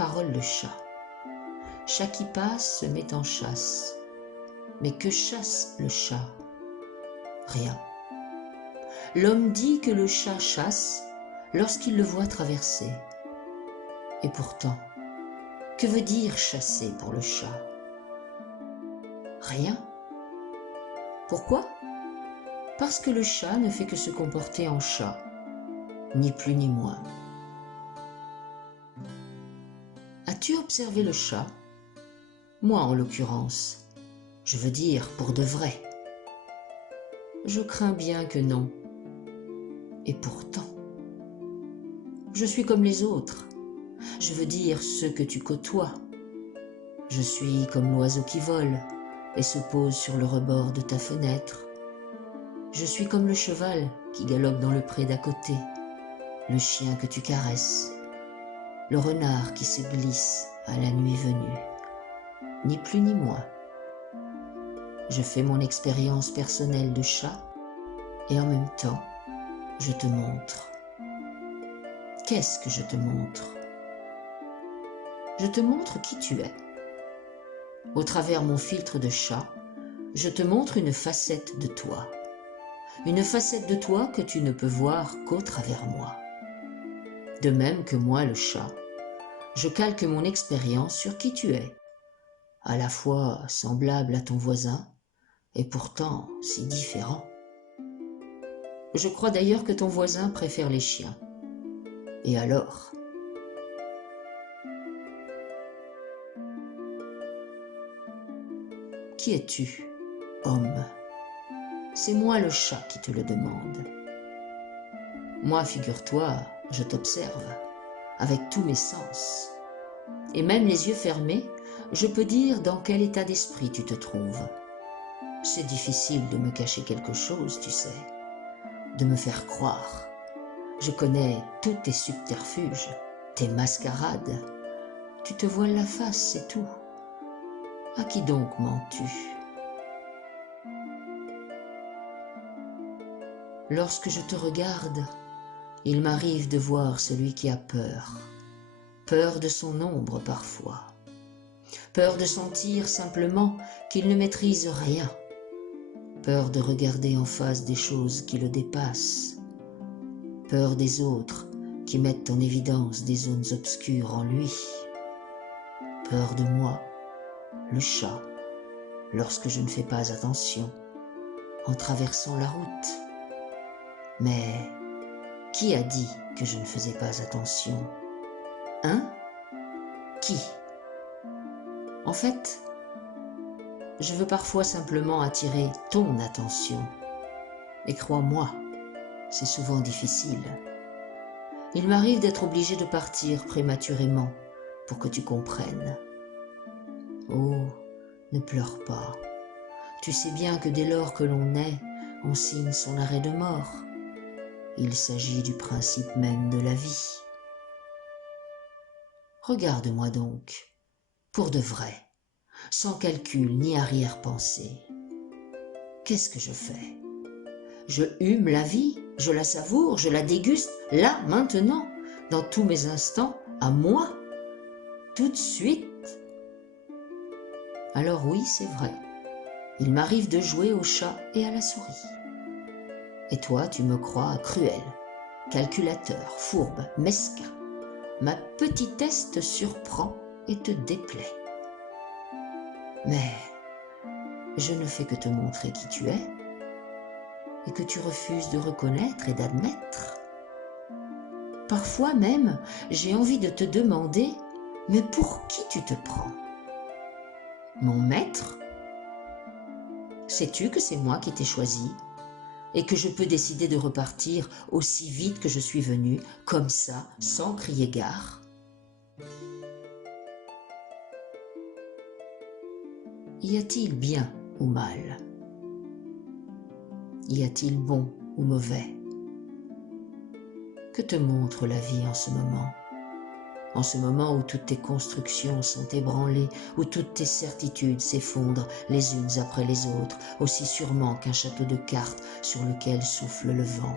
parole le chat. Chat qui passe se met en chasse. Mais que chasse le chat? Rien. L'homme dit que le chat chasse lorsqu'il le voit traverser. Et pourtant, que veut dire chasser pour le chat? Rien. Pourquoi? Parce que le chat ne fait que se comporter en chat, ni plus ni moins. As-tu observé le chat? Moi en l'occurrence, je veux dire pour de vrai. Je crains bien que non. Et pourtant, je suis comme les autres, je veux dire ceux que tu côtoies. Je suis comme l'oiseau qui vole et se pose sur le rebord de ta fenêtre. Je suis comme le cheval qui galope dans le pré d'à côté, le chien que tu caresses, le renard qui se glisse à la nuit venue. Ni plus ni moins. Je fais mon expérience personnelle de chat et en même temps, je te montre. Qu'est-ce que je te montre? Je te montre qui tu es. Au travers mon filtre de chat, je te montre une facette de toi. Une facette de toi que tu ne peux voir qu'au travers moi. De même que moi, le chat, je calque mon expérience sur qui tu es, à la fois semblable à ton voisin et pourtant si différent. Je crois d'ailleurs que ton voisin préfère les chiens. Et alors? Qui es-tu, homme? C'est moi le chat qui te le demande. Moi, figure-toi, je t'observe, avec tous mes sens. Et même les yeux fermés, je peux dire dans quel état d'esprit tu te trouves. C'est difficile de me cacher quelque chose, tu sais, de me faire croire. Je connais tous tes subterfuges, tes mascarades. Tu te voiles la face, c'est tout. À qui donc mens-tu? Lorsque je te regarde, il m'arrive de voir celui qui a peur. Peur de son ombre parfois. Peur de sentir simplement qu'il ne maîtrise rien. Peur de regarder en face des choses qui le dépassent. Peur des autres qui mettent en évidence des zones obscures en lui. Peur de moi, le chat, lorsque je ne fais pas attention, en traversant la route. Mais qui a dit que je ne faisais pas attention? Hein? Qui? En fait, je veux parfois simplement attirer ton attention. Et crois-moi, c'est souvent difficile. Il m'arrive d'être obligé de partir prématurément pour que tu comprennes. Oh, ne pleure pas. Tu sais bien que dès lors que l'on naît, on signe son arrêt de mort. Il s'agit du principe même de la vie. Regarde-moi donc, pour de vrai, sans calcul ni arrière-pensée. Qu'est-ce que je fais? Je hume la vie, je la savoure, je la déguste, là, maintenant, dans tous mes instants, à moi, tout de suite. Alors oui, c'est vrai, il m'arrive de jouer au chat et à la souris. Et toi, tu me crois cruel, calculateur, fourbe, mesquin. Ma petitesse te surprend et te déplaît. Mais je ne fais que te montrer qui tu es et que tu refuses de reconnaître et d'admettre. Parfois même, j'ai envie de te demander, mais pour qui tu te prends? Mon maître? Sais-tu que c'est moi qui t'ai choisi et que je peux décider de repartir aussi vite que je suis venu, comme ça, sans crier gare? Y a-t-il bien ou mal? Y a-t-il bon ou mauvais? Que te montre la vie en ce moment? En ce moment où toutes tes constructions sont ébranlées, où toutes tes certitudes s'effondrent les unes après les autres, aussi sûrement qu'un château de cartes sur lequel souffle le vent.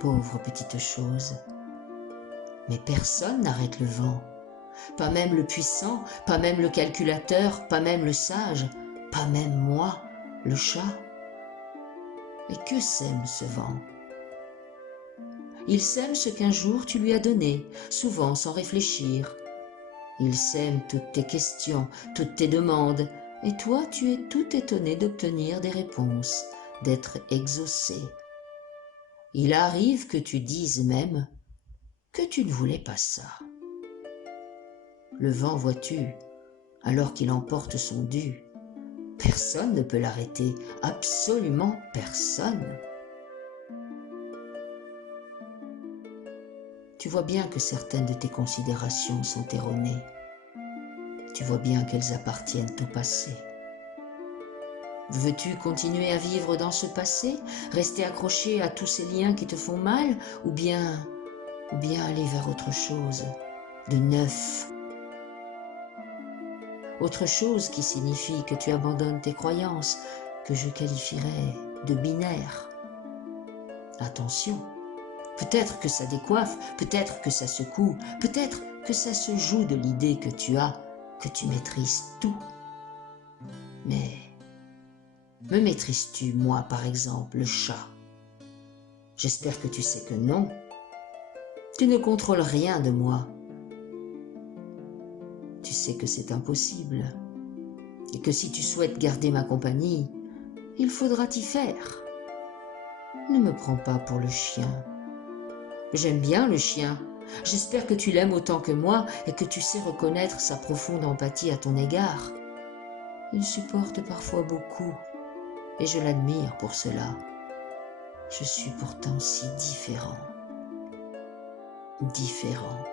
Pauvre petite chose, Mais personne n'arrête le vent. Pas même le puissant, pas même le calculateur, pas même le sage, pas même moi, le chat. Et que sème ce vent? Il sème ce qu'un jour tu lui as donné, souvent sans réfléchir. Il sème toutes tes questions, toutes tes demandes, et toi tu es tout étonné d'obtenir des réponses, d'être exaucé. Il arrive que tu dises même que tu ne voulais pas ça. Le vent, vois-tu, alors qu'il emporte son dû, personne ne peut l'arrêter, absolument personne. Tu vois bien que certaines de tes considérations sont erronées. Tu vois bien qu'elles appartiennent au passé. Veux-tu continuer à vivre dans ce passé, rester accroché à tous ces liens qui te font mal, ou bien aller vers autre chose, de neuf? Autre chose qui signifie que tu abandonnes tes croyances, que je qualifierais de binaires. Attention, peut-être que ça décoiffe, peut-être que ça secoue, peut-être que ça se joue de l'idée que tu as, que tu maîtrises tout. Mais me maîtrises-tu, moi par exemple, le chat? J'espère que tu sais que non. Tu ne contrôles rien de moi. Tu sais que c'est impossible, et que si tu souhaites garder ma compagnie, il faudra t'y faire. Ne me prends pas pour le chien. J'aime bien le chien. J'espère que tu l'aimes autant que moi et que tu sais reconnaître sa profonde empathie à ton égard. Il supporte parfois beaucoup, et je l'admire pour cela. Je suis pourtant si différent. Différent.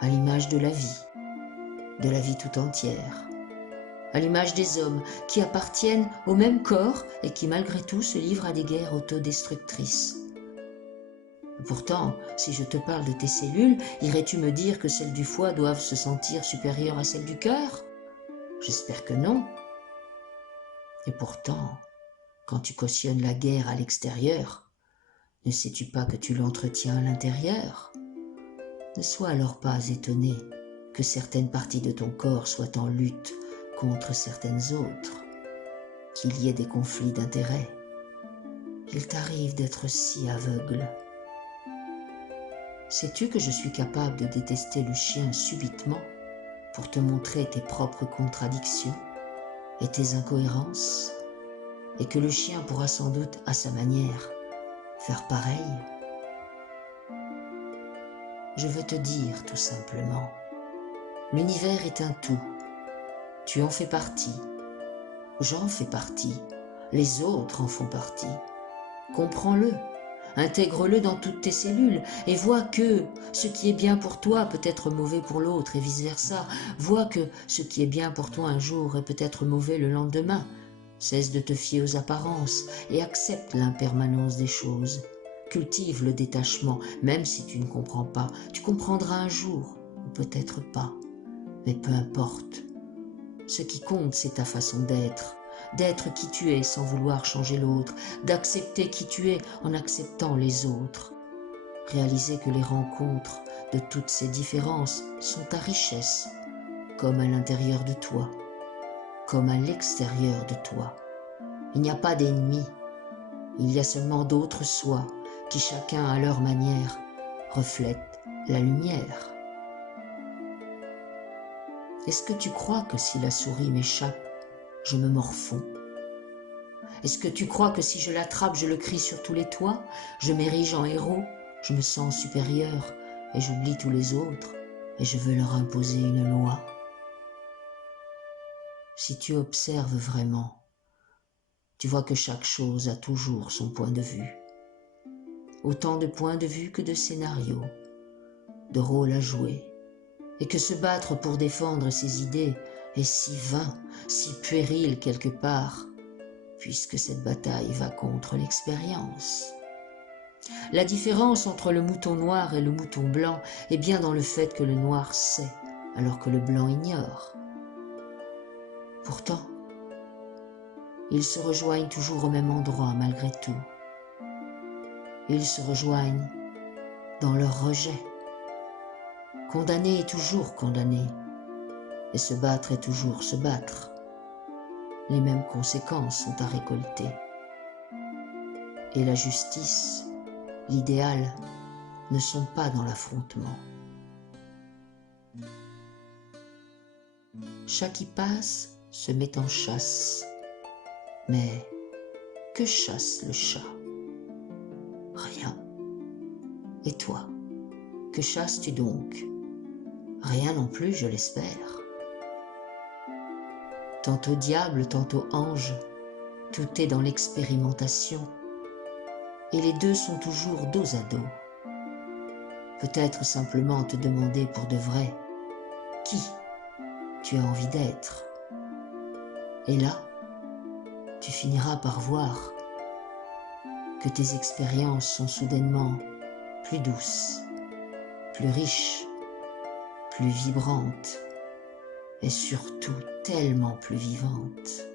À l'image de la vie tout entière. À l'image des hommes qui appartiennent au même corps et qui malgré tout se livrent à des guerres autodestructrices. Pourtant, si je te parle de tes cellules, irais-tu me dire que celles du foie doivent se sentir supérieures à celles du cœur? J'espère que non. Et pourtant, quand tu cautionnes la guerre à l'extérieur, ne sais-tu pas que tu l'entretiens à l'intérieur? Ne sois alors pas étonné que certaines parties de ton corps soient en lutte contre certaines autres, qu'il y ait des conflits d'intérêts. Il t'arrive d'être si aveugle. Sais-tu que je suis capable de détester le chien subitement pour te montrer tes propres contradictions et tes incohérences, et que le chien pourra sans doute, à sa manière, faire pareil? Je veux te dire tout simplement, l'univers est un tout. Tu en fais partie, j'en fais partie, les autres en font partie. Comprends-le, intègre-le dans toutes tes cellules et vois que ce qui est bien pour toi peut être mauvais pour l'autre et vice-versa. Vois que ce qui est bien pour toi un jour est peut-être mauvais le lendemain. Cesse de te fier aux apparences et accepte l'impermanence des choses. Cultive le détachement, même si tu ne comprends pas. Tu comprendras un jour, ou peut-être pas. Mais peu importe. Ce qui compte, c'est ta façon d'être qui tu es sans vouloir changer l'autre, d'accepter qui tu es en acceptant les autres. Réaliser que les rencontres de toutes ces différences sont ta richesse, comme à l'intérieur de toi, comme à l'extérieur de toi. Il n'y a pas d'ennemis, il y a seulement d'autres soi qui chacun à leur manière reflètent la lumière. Est-ce que tu crois que si la souris m'échappe, je me morfonds? Est-ce que tu crois que si je l'attrape, je le crie sur tous les toits, je m'érige en héros, je me sens supérieur et j'oublie tous les autres et je veux leur imposer une loi? Si tu observes vraiment, tu vois que chaque chose a toujours son point de vue. Autant de points de vue que de scénarios, de rôles à jouer, et que se battre pour défendre ses idées est si vain, si puéril quelque part, puisque cette bataille va contre l'expérience. La différence entre le mouton noir et le mouton blanc est bien dans le fait que le noir sait, alors que le blanc ignore. Pourtant, ils se rejoignent toujours au même endroit malgré tout. Ils se rejoignent dans leur rejet. Condamner est toujours condamner, et se battre est toujours se battre. Les mêmes conséquences sont à récolter. Et la justice, l'idéal, ne sont pas dans l'affrontement. Chat qui passe se met en chasse. Mais que chasse le chat? Rien. Et toi, que chasses-tu donc? Rien non plus, je l'espère. Tantôt diable, tantôt ange, tout est dans l'expérimentation. Et les deux sont toujours dos à dos. Peut-être simplement te demander pour de vrai qui tu as envie d'être. Et là, tu finiras par voir que tes expériences sont soudainement plus douces, plus riches, plus vibrantes et surtout tellement plus vivantes.